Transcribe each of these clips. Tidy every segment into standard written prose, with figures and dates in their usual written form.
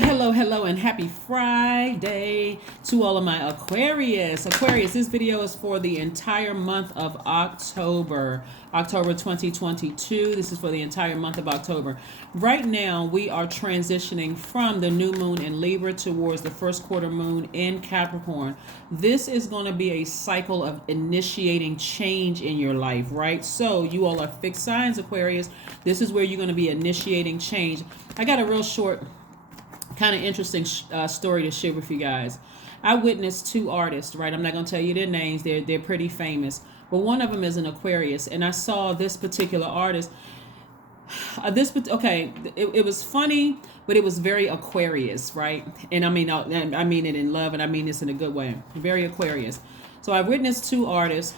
Hello, and happy Friday to all of my Aquarius. Aquarius, this video is for the entire month of October 2022. This is for the entire month of October. Right now, we are transitioning from the new moon in Libra towards the first quarter moon in Capricorn. This is going to be a cycle of initiating change in your life, right? So you all are fixed signs, Aquarius. This is where you're going to be initiating change. I got a real short, kind of interesting story to share with you guys. I witnessed two artists, right? I'm not going to tell you their names. They're pretty famous. But one of them is an Aquarius. And I saw this particular artist. It was funny, but it was very Aquarius, right? And I mean it in love, and I mean this in a good way. Very Aquarius. So I witnessed two artists,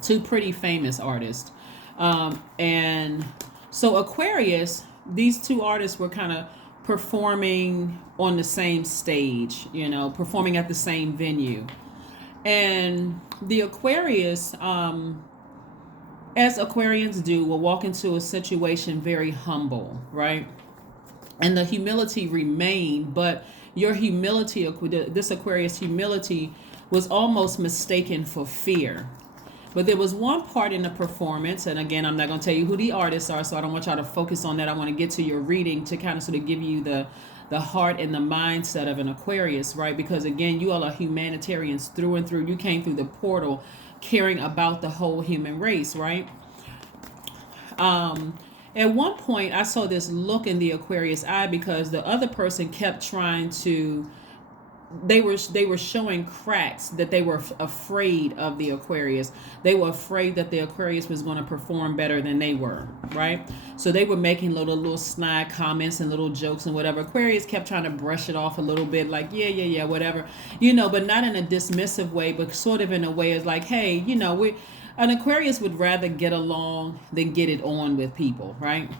two pretty famous artists. And so Aquarius, these two artists were kind of performing on the same stage, performing at the same venue. And the Aquarius, as Aquarians do, will walk into a situation very humble, right? And the humility remained, but your humility, this Aquarius humility, was almost mistaken for fear. But there was one part in the performance, and again, I'm not going to tell you who the artists are, so I don't want y'all to focus on that. I want to get to your reading to kind of sort of give you the heart and the mindset of an Aquarius, right? Because again, you all are humanitarians through and through. You came through the portal caring about the whole human race, right? At one point, I saw this look in the Aquarius eye because the other person kept trying to... They were showing cracks that they were afraid of the Aquarius. They were afraid that the Aquarius was going to perform better than they were, right? So they were making little snide comments and little jokes and whatever. Aquarius kept trying to brush it off a little bit, like, yeah, whatever, but not in a dismissive way, but sort of in a way of like, hey, an Aquarius would rather get along than get it on with people, right?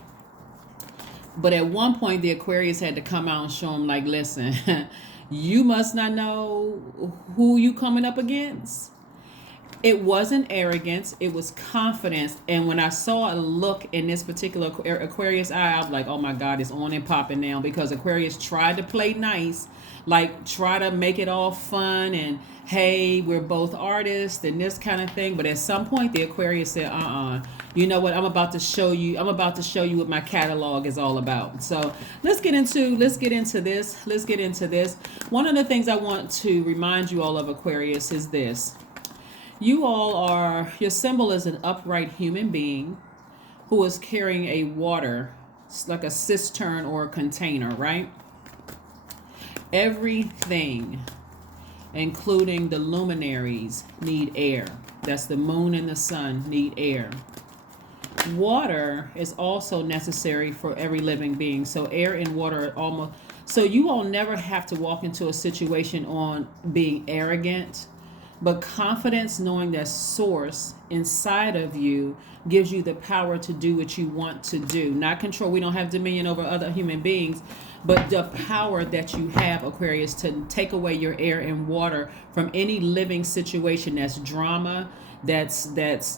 But at one point, the Aquarius had to come out and show them, like, listen, you must not know who you coming up against. It wasn't arrogance, it was confidence. And when I saw a look in this particular Aquarius eye, I was like, oh my God, it's on and popping now, because Aquarius tried to play nice, like try to make it all fun and hey, we're both artists and this kind of thing. But at some point the Aquarius said, you know what, I'm about to show you what my catalog is all about. So let's get into this. One of the things I want to remind you all of, Aquarius, is this. Your symbol is an upright human being who is carrying a water, like a cistern or a container, right? Everything, including the luminaries, need air. That's the moon and the sun need air. Water is also necessary for every living being. So air and water are almost... So you all never have to walk into a situation on being arrogant, but confidence, knowing that source inside of you gives you the power to do what you want to do. Not control. We don't have dominion over other human beings, but the power that you have, Aquarius, to take away your air and water from any living situation that's drama, that's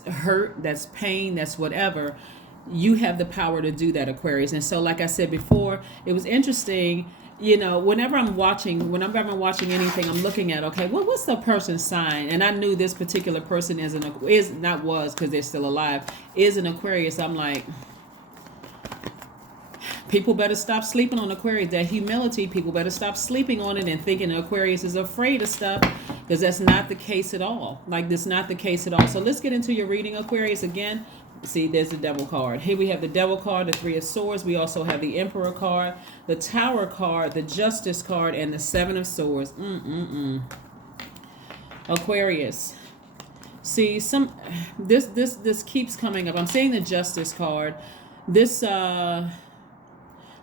hurt, that's pain, that's whatever. You have the power to do that, Aquarius. And so, like I said before, it was interesting. Whenever I'm watching anything, I'm looking at, okay, what's the person's sign? And I knew this particular person is because they're still alive, is an Aquarius. I'm like, people better stop sleeping on Aquarius. That humility, people better stop sleeping on it and thinking Aquarius is afraid of stuff, because that's not the case at all. Like, that's not the case at all. So let's get into your reading, Aquarius. Again, see, there's the Devil card. Here we have the Devil card, the Three of Swords. We also have the Emperor card, the Tower card, the Justice card, and the Seven of Swords. Aquarius. See, this keeps coming up. I'm seeing the Justice card. This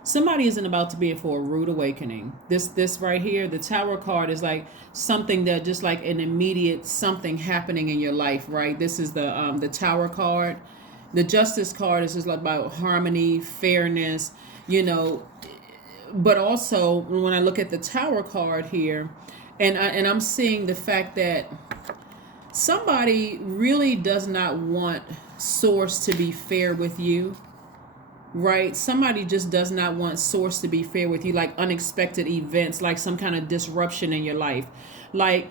somebody isn't about to be in for a rude awakening. This right here, the Tower card, is like something that just like an immediate something happening in your life, right? This is the Tower card. The Justice card is just like about harmony, fairness, but also when I look at the Tower card here, and I'm seeing the fact that somebody really does not want source to be fair with you. right? Somebody just does not want source to be fair with you, like unexpected events, like some kind of disruption in your life. Like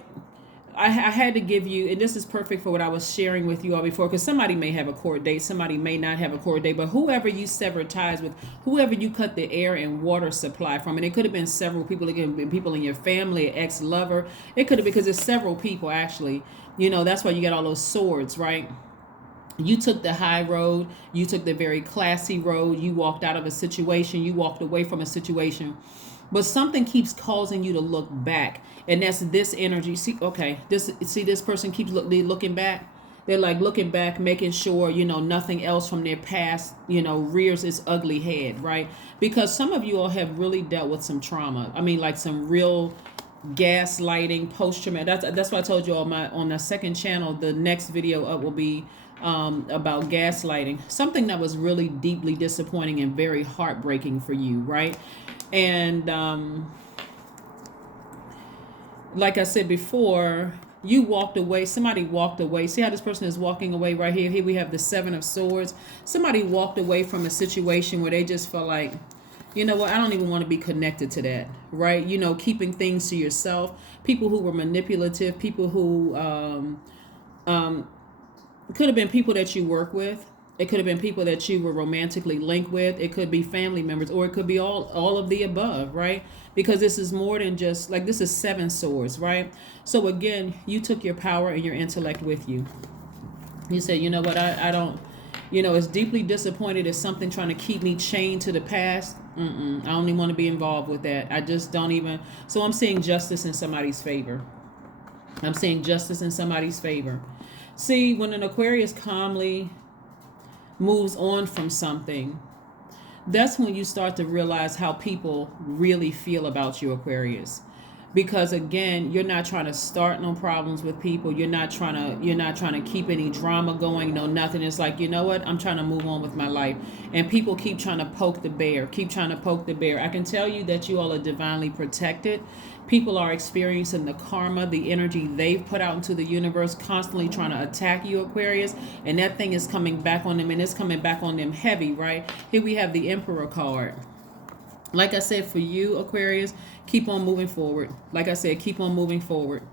I had to give you, and this is perfect for what I was sharing with you all before, because somebody may have a court date, somebody may not have a court date, but whoever you sever ties with, whoever you cut the air and water supply from, and it could have been several people, it could have been people in your family, an ex-lover, it could have, because it's several people actually, that's why you get all those swords, right? You took the high road, you took the very classy road, you walked out of a situation, you walked away from a situation, but something keeps causing you to look back, and that's this energy. See, okay, this person keeps looking back. They're like looking back, making sure nothing else from their past rears its ugly head, right? Because some of you all have really dealt with some trauma. I mean, like some real gaslighting, post traumatic. That's why I told you on the second channel. The next video up will be about gaslighting, something that was really deeply disappointing and very heartbreaking for you, right? And like I said before, you walked away. Somebody walked away. See how this person is walking away right here? Here we have the Seven of Swords. Somebody walked away from a situation where they just felt like, you know what, I don't even want to be connected to that, right? Keeping things to yourself. People who were manipulative, people who could have been people that you work with. It could have been people that you were romantically linked with. It could be family members, or it could be all of the above, right? Because this is more than just like, this is seven swords, right? So again, you took your power and your intellect with you. You said, you know what, I don't, it's deeply disappointed. It's something trying to keep me chained to the past. I don't even want to be involved with that. I just don't even. So I'm seeing justice in somebody's favor. I'm seeing justice in somebody's favor. See, when an Aquarius calmly moves on from something, that's when you start to realize how people really feel about you, Aquarius. Because again, you're not trying to start no problems with people. You're not trying to keep any drama going, no nothing. It's like, you know what? I'm trying to move on with my life. And people keep trying to poke the bear, I can tell you that you all are divinely protected. People are experiencing the karma, the energy they've put out into the universe, constantly trying to attack you, Aquarius. And that thing is coming back on them, and it's coming back on them heavy, right? Here we have the Emperor card. Like I said, for you, Aquarius, keep on moving forward. Like I said, keep on moving forward.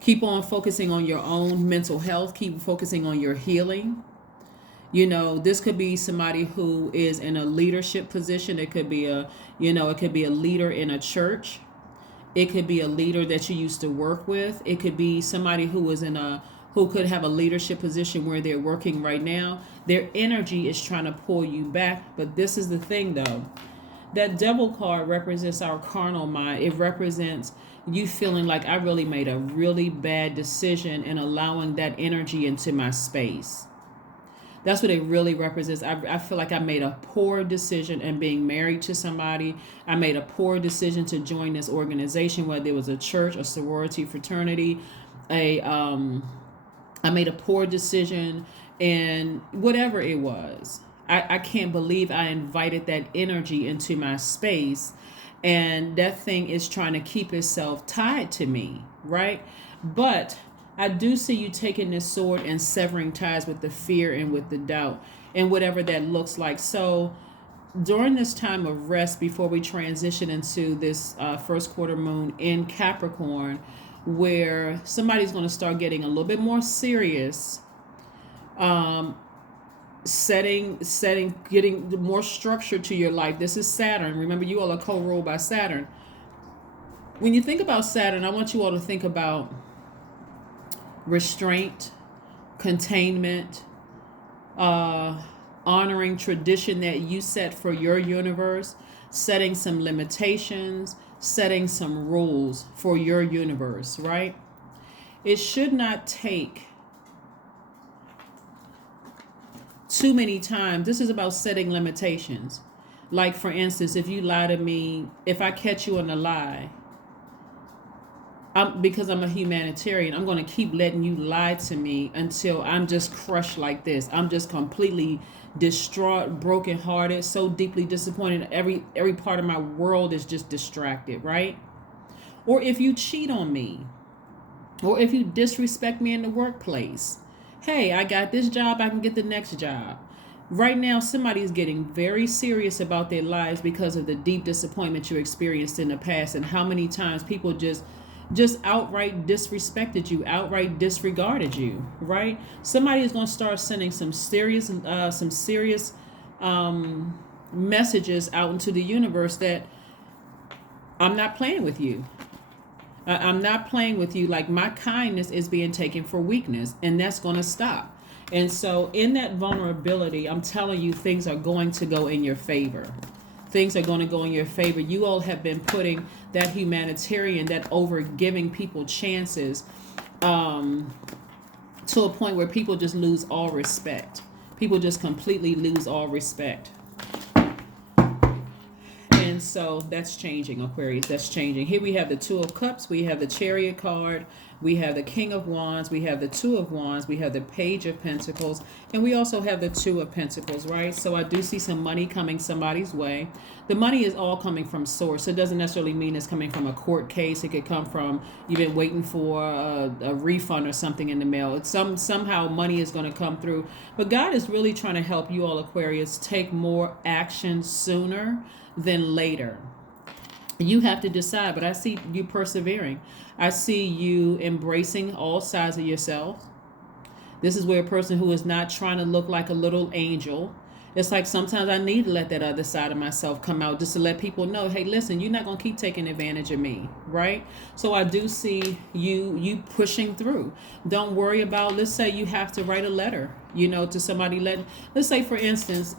Keep on focusing on your own mental health. Keep focusing on your healing. This could be somebody who is in a leadership position. It could be it could be a leader in a church. It could be a leader that you used to work with. It could be somebody who could have a leadership position where they're working right now. Their energy is trying to pull you back. But this is the thing, though. That Devil card represents our carnal mind. It represents you feeling like I really made a really bad decision in allowing that energy into my space. That's what it really represents. I feel like I made a poor decision in being married to somebody. I made a poor decision to join this organization, whether it was a church, a sorority, fraternity. I made a poor decision in whatever it was. I can't believe I invited that energy into my space, and that thing is trying to keep itself tied to me, right? But I do see you taking this sword and severing ties with the fear and with the doubt and whatever that looks like. So during this time of rest, before we transition into this first quarter moon in Capricorn, where somebody's going to start getting a little bit more serious, getting more structure to your life. This is Saturn. Remember, you all are co-ruled by Saturn. When you think about Saturn, I want you all to think about restraint, containment, honoring tradition that you set for your universe, setting some limitations, setting some rules for your universe, right? It should not take too many times. This is about setting limitations. Like, for instance, if you lie to me, if I catch you in a lie, because I'm a humanitarian, I'm going to keep letting you lie to me until I'm just crushed like this. I'm just completely distraught, brokenhearted, so deeply disappointed. Every part of my world is just distracted, right? Or if you cheat on me, or if you disrespect me in the workplace. Hey, I got this job, I can get the next job. Right now, somebody is getting very serious about their lives because of the deep disappointment you experienced in the past, and how many times people just outright disrespected you, outright disregarded you, right? Somebody is going to start sending some serious messages out into the universe that I'm not playing with you. I'm not playing with you. Like, my kindness is being taken for weakness, and that's going to stop. And so, in that vulnerability, I'm telling you, things are going to go in your favor. Things are going to go in your favor. You all have been putting that humanitarian, that over giving people chances, to a point where people just lose all respect. People just completely lose all respect. And so that's changing, Aquarius. That's changing. Here we have the Two of Cups. We have the Chariot card. We have the King of Wands. We have the Two of Wands. We have the Page of Pentacles. And we also have the Two of Pentacles, right? So I do see some money coming somebody's way. The money is all coming from source. It doesn't necessarily mean it's coming from a court case. It could come from, you've been waiting for a refund or something in the mail. It's somehow money is going to come through. But God is really trying to help you all, Aquarius, take more action sooner than later. You have to decide, but I see you persevering. I see you embracing all sides of yourself. This is where a person who is not trying to look like a little angel. It's like sometimes I need to let that other side of myself come out, just to let people know, hey, listen, you're not going to keep taking advantage of me, right? So I do see you pushing through. Don't worry about, let's say you have to write a letter, to somebody. Let's say, for instance,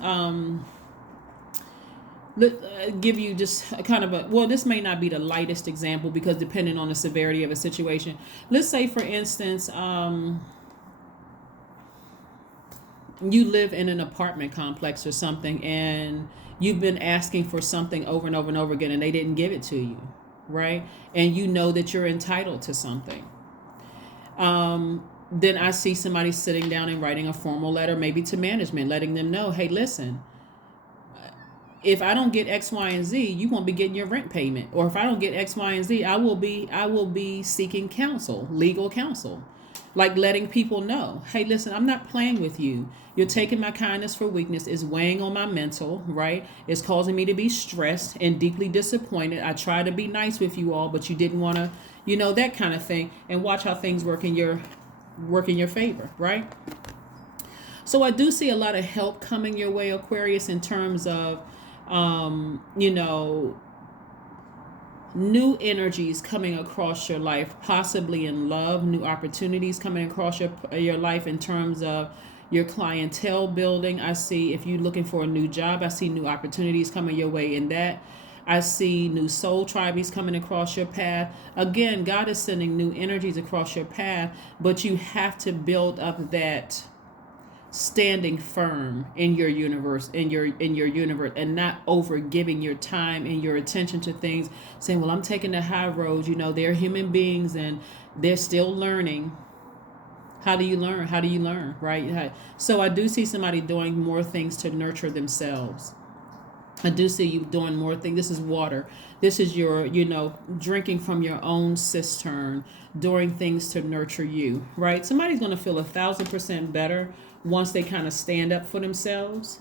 give you just a kind of this may not be the lightest example, because depending on the severity of a situation. Let's say, for instance, you live in an apartment complex or something, and you've been asking for something over and over and over again, and they didn't give it to you, right? And you know that you're entitled to something. Then I see somebody sitting down and writing a formal letter, maybe to management, letting them know, hey, listen, if I don't get X, Y, and Z, you won't be getting your rent payment. Or if I don't get X, Y, and Z, I will be seeking counsel, legal counsel. Like, letting people know, hey, listen, I'm not playing with you. You're taking my kindness for weakness. It's weighing on my mental, right? It's causing me to be stressed and deeply disappointed. I tried to be nice with you all, but you didn't want to, that kind of thing. And watch how things work in your favor, right? So I do see a lot of help coming your way, Aquarius, in terms of new energies coming across your life, possibly in love, new opportunities coming across your life in terms of your clientele building. I see, if you're looking for a new job, I see new opportunities coming your way in that. I see new soul tribes coming across your path. Again, God is sending new energies across your path, but you have to build up that standing firm in your universe, and not over giving your time and your attention to things, saying, well, I'm taking the high road. They're human beings and they're still learning. How do you learn, right? So I do see somebody doing more things to nurture themselves. I do see you doing more things. This is water. This is your, drinking from your own cistern, doing things to nurture you, right? Somebody's going to feel 1,000% better once they kind of stand up for themselves.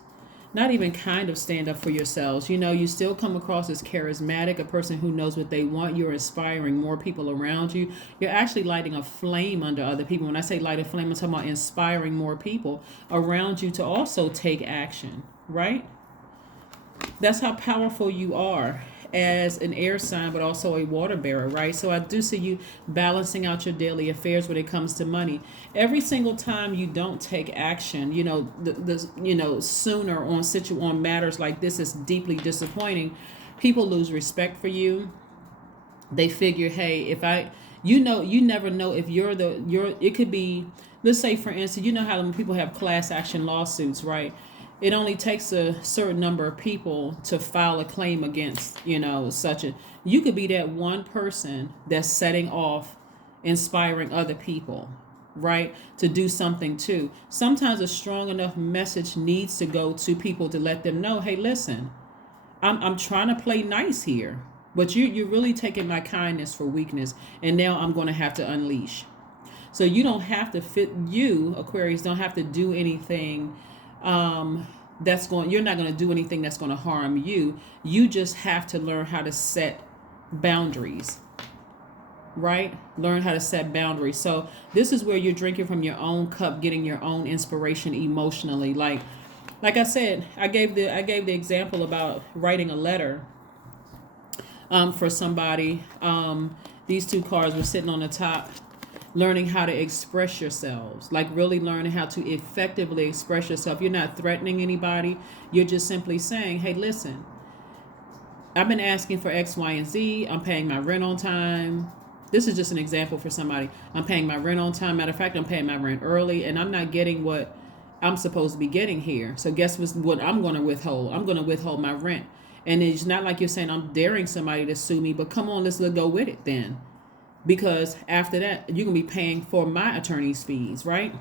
Not even kind of stand up for yourselves. You still come across as charismatic, a person who knows what they want. You're inspiring more people around you. You're actually lighting a flame under other people. When I say light a flame, I'm talking about inspiring more people around you to also take action, right? That's how powerful you are as an air sign, but also a water bearer, right? So I do see you balancing out your daily affairs when it comes to money. Every single time you don't take action, sooner on matters like this is deeply disappointing. People lose respect for you. They figure, hey, you never know if it could be, let's say, for instance, how when people have class action lawsuits, right? It only takes a certain number of people to file a claim against, you could be that one person that's setting off, inspiring other people, right, to do something too. Sometimes a strong enough message needs to go to people to let them know, hey, listen, I'm trying to play nice here, but you're really taking my kindness for weakness, and now I'm going to have to unleash. So you don't have to Aquarius, don't have to do anything you're not going to do anything that's going to harm you. You just have to learn how to set boundaries, right? Learn how to set boundaries. So this is where you're drinking from your own cup, getting your own inspiration emotionally. Like I said, I gave the example about writing a letter for somebody. These two cards were sitting on the top. Learning how to express yourselves, like really learning how to effectively express yourself. You're not threatening anybody. You're just simply saying, hey, listen, I've been asking for X, Y, and Z. I'm paying my rent on time. This is just an example for somebody. I'm paying my rent on time. Matter of fact, I'm paying my rent early, and I'm not getting what I'm supposed to be getting here. So guess what I'm going to withhold? I'm going to withhold my rent. And it's not like you're saying I'm daring somebody to sue me, but come on, let's go with it then. Because after that, you're going to be paying for my attorney's fees, right?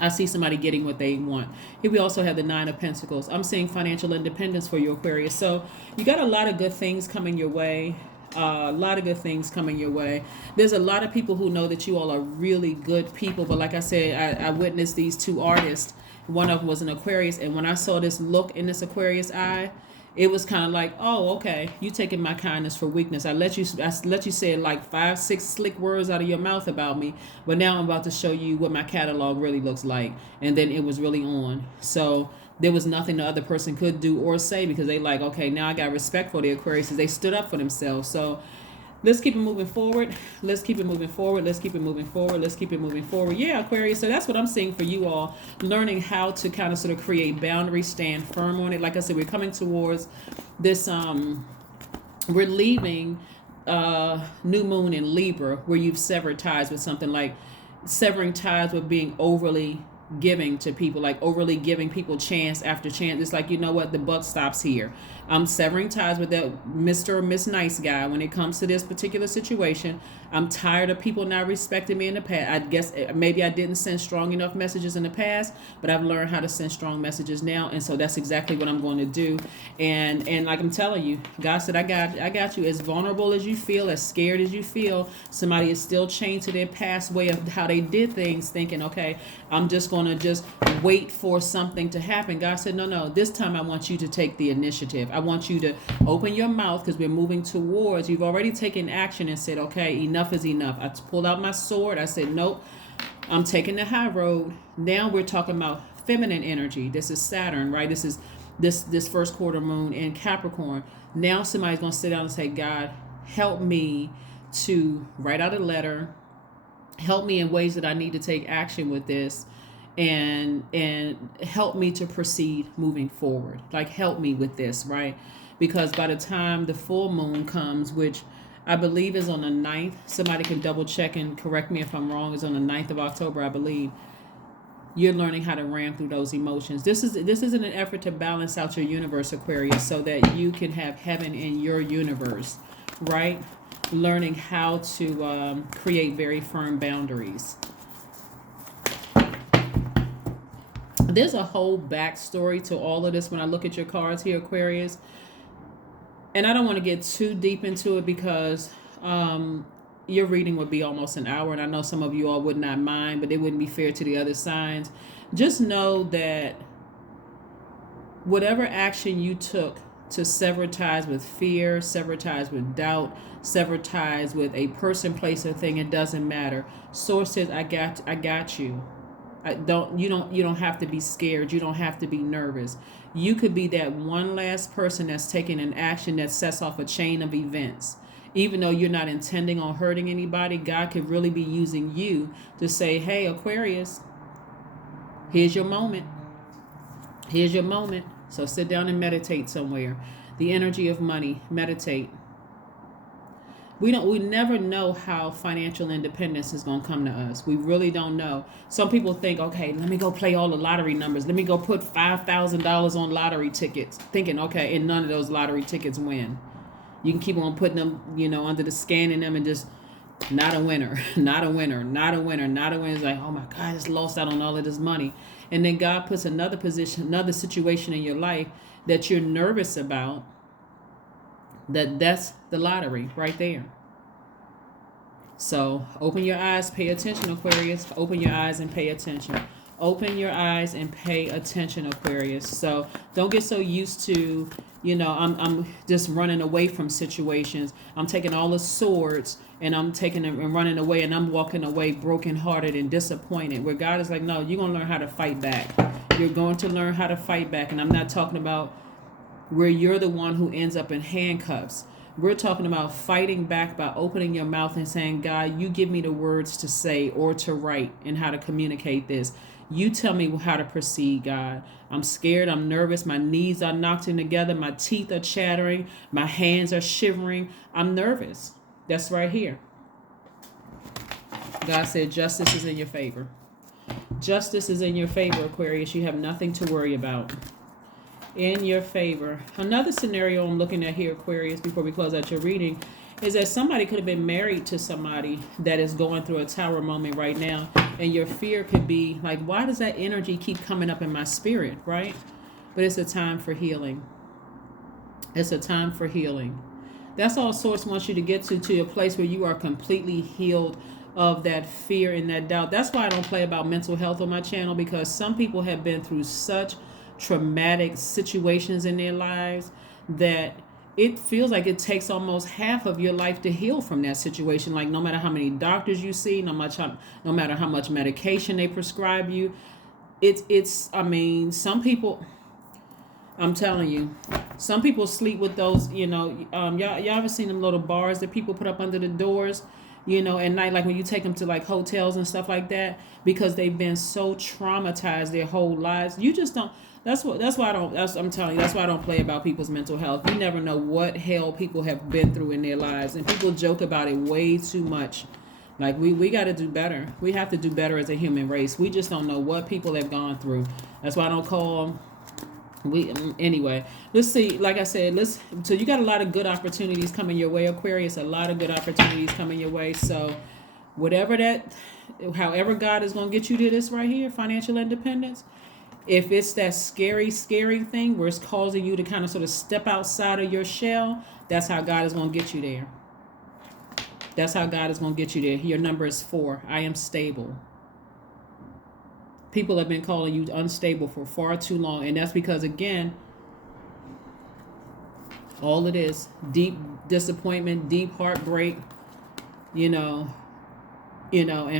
I see somebody getting what they want. Here we also have the Nine of Pentacles. I'm seeing financial independence for you, Aquarius. So you got a lot of good things coming your way. A lot of good things coming your way. There's a lot of people who know that you all are really good people. But like I said, I witnessed these two artists. One of them was an Aquarius. And when I saw this look in this Aquarius eye, it was kind of like, oh, okay, you taking my kindness for weakness. I let you say like 5-6 slick words out of your mouth about me, but now I'm about to show you what my catalog really looks like. And then it was really on. So there was nothing the other person could do or say, because they like, okay, now I got respect for the Aquarius. They stood up for themselves. So let's keep it moving forward. Let's keep it moving forward. Let's keep it moving forward. Let's keep it moving forward. Yeah, Aquarius. So that's what I'm seeing for you all. Learning how to kind of sort of create boundaries, stand firm on it. Like I said, we're coming towards this, we're leaving new moon in Libra, where you've severed ties with something, like severing ties with being overly giving to people, like overly giving people chance after chance. It's like, you know what, the buck stops here. I'm severing ties with that Mr. or Miss Nice Guy when it comes to this particular situation. I'm tired of people not respecting me in the past. I guess maybe I didn't send strong enough messages in the past, but I've learned how to send strong messages now, and so that's exactly what I'm going to do. And like I'm telling you, God said, I got you. As vulnerable as you feel, as scared as you feel, somebody is still chained to their past way of how they did things, thinking, okay, I'm just going to just wait for something to happen. God said, no, this time I want you to take the initiative. I want you to open your mouth, because we're moving towards, you've already taken action and said, okay, enough is enough. I pulled out my sword. I said, nope, I'm taking the high road. Now we're talking about feminine energy. This is Saturn, right? This is this first quarter moon in Capricorn. Now somebody's going to sit down and say, God, help me to write out a letter. Help me in ways that I need to take action with this. And help me to proceed moving forward. Like, help me with this, right? Because by the time the full moon comes, which I believe is on the 9th, somebody can double check and correct me if I'm wrong, is on the 9th of October, I believe. You're learning how to ram through those emotions. This is an effort to balance out your universe, Aquarius, so that you can have heaven in your universe, right? Learning how to create very firm boundaries. There's a whole backstory to all of this when I look at your cards here, Aquarius. And I don't want to get too deep into it, because your reading would be almost an hour. And I know some of you all would not mind, but it wouldn't be fair to the other signs. Just know that whatever action you took to sever ties with fear, sever ties with doubt, sever ties with a person, place, or thing, it doesn't matter. Source says, I got you. You don't have to be scared. You don't have to be nervous. You could be that one last person that's taking an action that sets off a chain of events. Even though you're not intending on hurting anybody, God could really be using you to say, hey, Aquarius, here's your moment. Here's your moment. So sit down and meditate somewhere. The energy of money, meditate. We never know how financial independence is going to come to us. We really don't know. Some people think, okay, let me go play all the lottery numbers. Let me go put $5,000 on lottery tickets, thinking, okay, and none of those lottery tickets win. You can keep on putting them, under the scanning them, and just not a winner, not a winner, not a winner, not a winner. It's like, oh my God, I just lost out on all of this money. And then God puts another situation in your life that you're nervous about. That's the lottery right there. So open your eyes, pay attention, Aquarius. Open your eyes and pay attention. Open your eyes and pay attention, Aquarius. So don't get so used to, I'm just running away from situations. I'm taking all the swords and I'm taking them and running away, and I'm walking away brokenhearted and disappointed. Where God is like, no, you're going to learn how to fight back. You're going to learn how to fight back. And I'm not talking about where you're the one who ends up in handcuffs. We're talking about fighting back by opening your mouth and saying, God, you give me the words to say or to write and how to communicate this. You tell me how to proceed, God. I'm scared. I'm nervous. My knees are knocked in together. My teeth are chattering. My hands are shivering. I'm nervous. That's right here. God said justice is in your favor. Justice is in your favor, Aquarius. You have nothing to worry about. In your favor. Another scenario I'm looking at here, Aquarius, before we close out your reading, is that somebody could have been married to somebody that is going through a tower moment right now, and your fear could be like, why does that energy keep coming up in my spirit, right? But it's a time for healing. It's a time for healing. That's all Source wants you to get to a place where you are completely healed of that fear and that doubt. That's why I don't play about mental health on my channel, because some people have been through such traumatic situations in their lives that it feels like it takes almost half of your life to heal from that situation. Like, no matter how many doctors you see, no matter how much medication they prescribe you, some people, I'm telling you, some people sleep with those, y'all ever seen them little bars that people put up under the doors, at night, like when you take them to like hotels and stuff like that, because they've been so traumatized their whole lives. You just don't. I'm telling you, that's why I don't play about people's mental health. You never know what hell people have been through in their lives, and people joke about it way too much. Like, we got to do better. We have to do better as a human race. We just don't know what people have gone through. That's why I don't call anyway, let's see. Like I said, so you got a lot of good opportunities coming your way, Aquarius. A lot of good opportunities coming your way. So however God is going to get you to this right here, financial independence, if it's that scary thing where it's causing you to kind of sort of step outside of your shell, that's how God is going to get you there. That's how God is going to get you there. Your number is 4. I am stable. People have been calling you unstable for far too long. And that's because, again, all it is, deep disappointment, deep heartbreak, and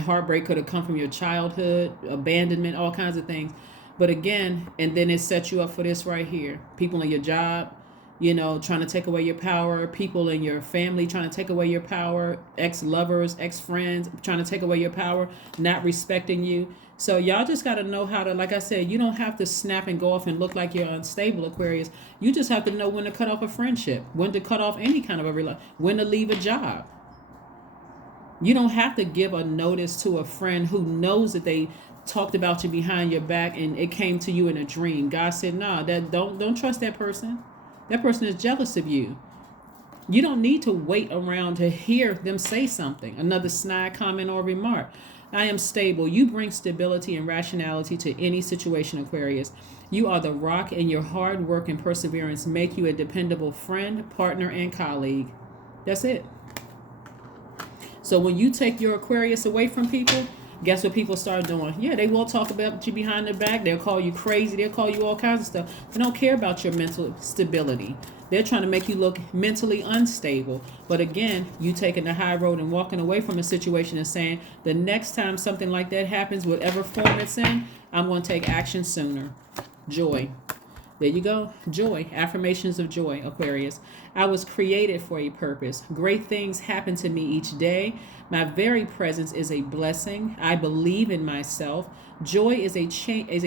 heartbreak could have come from your childhood, abandonment, all kinds of things. But again, and then it sets you up for this right here. People in your job, trying to take away your power. People in your family trying to take away your power. Ex-lovers, ex-friends trying to take away your power, not respecting you. So y'all just got to know how to, like I said, you don't have to snap and go off and look like you're unstable, Aquarius. You just have to know when to cut off a friendship, when to cut off any kind of a relationship, when to leave a job. You don't have to give a notice to a friend who knows that they talked about you behind your back and it came to you in a dream. God said, nah, don't trust that person. That person is jealous of you. You don't need to wait around to hear them say something, another snide comment or remark. I am stable. You bring stability and rationality to any situation, Aquarius. You are the rock, and your hard work and perseverance make you a dependable friend, partner, and colleague. That's it. So when you take your Aquarius away from people, guess what people start doing? Yeah, they will talk about you behind their back. They'll call you crazy. They'll call you all kinds of stuff. They don't care about your mental stability. They're trying to make you look mentally unstable. But again, you taking the high road and walking away from a situation and saying, the next time something like that happens, whatever form it's in, I'm going to take action sooner. Joy. There you go. Joy. Affirmations of joy, Aquarius. I was created for a purpose. Great things happen to me each day. My very presence is a blessing. I believe in myself. Joy is a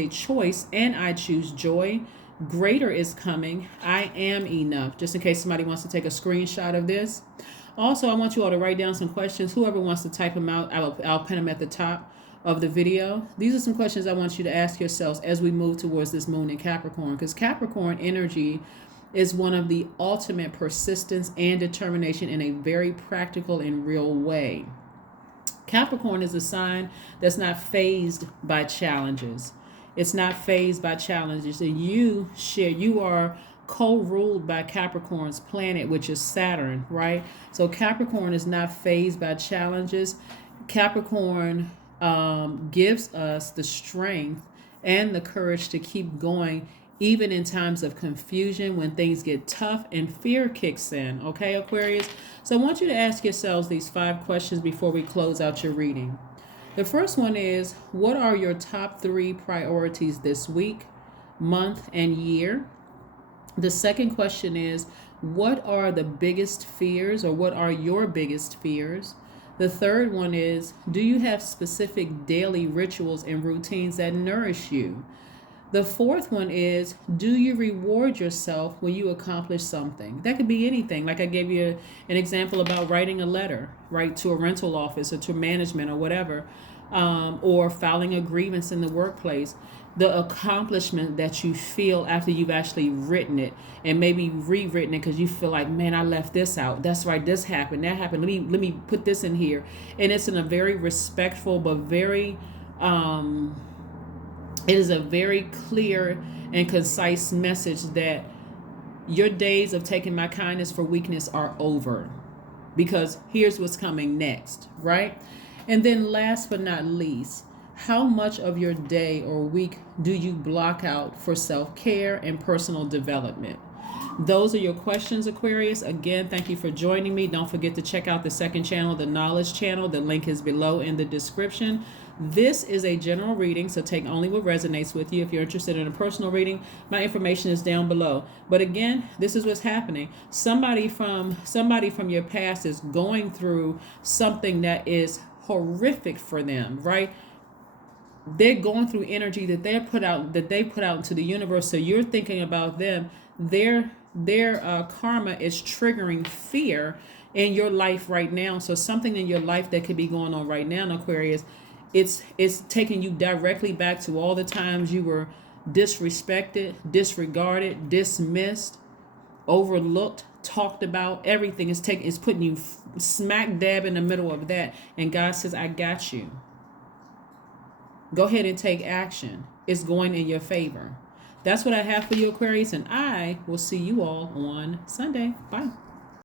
choice, and I choose joy. Greater is coming. I am enough. Just in case somebody wants to take a screenshot of this. Also, I want you all to write down some questions. Whoever wants to type them out, I'll pin them at the top of the video. These are some questions I want you to ask yourselves as we move towards this moon in Capricorn, because Capricorn energy is one of the ultimate persistence and determination in a very practical and real way. Capricorn is a sign that's not fazed by challenges. It's not fazed by challenges. And you are co-ruled by Capricorn's planet, which is Saturn, right? So Capricorn is not fazed by challenges. Capricorn gives us the strength and the courage to keep going, even in times of confusion, when things get tough and fear kicks in. Okay, Aquarius? So I want you to ask yourselves these 5 questions before we close out your reading. The first one is, what are your top 3 priorities this week, month, and year? The second question is, what are the biggest fears, or what are your biggest fears? The third one is, do you have specific daily rituals and routines that nourish you? The fourth one is, do you reward yourself when you accomplish something? That could be anything. Like I gave you an example about writing a letter, right, to a rental office or to management or whatever, or filing a grievance in the workplace. The accomplishment that you feel after you've actually written it and maybe rewritten it because you feel like, man, I left this out. That's right, this happened, that happened. Let me put this in here. And it's in a very respectful but very it is a very clear and concise message that your days of taking my kindness for weakness are over, because here's what's coming next, right? And then last but not least, how much of your day or week do you block out for self-care and personal development? Those are your questions, Aquarius. Again, thank you for joining me. Don't forget to check out the second channel, the Knowledge Channel. The link is below in the description. This is a general reading, so take only what resonates with you. If you're interested in a personal reading, my information is down below. But again, this is what's happening. Somebody from your past is going through something that is horrific for them, right? They're going through energy that they put out into the universe. So you're thinking about them. Their karma is triggering fear in your life right now. So something in your life that could be going on right now, Aquarius, it's taking you directly back to all the times you were disrespected, disregarded, dismissed, overlooked, talked about. Everything is putting you smack dab in the middle of that. And God says, I got you. Go ahead and take action. It's going in your favor. That's what I have for you, Aquarius, and I will see you all on Sunday. Bye.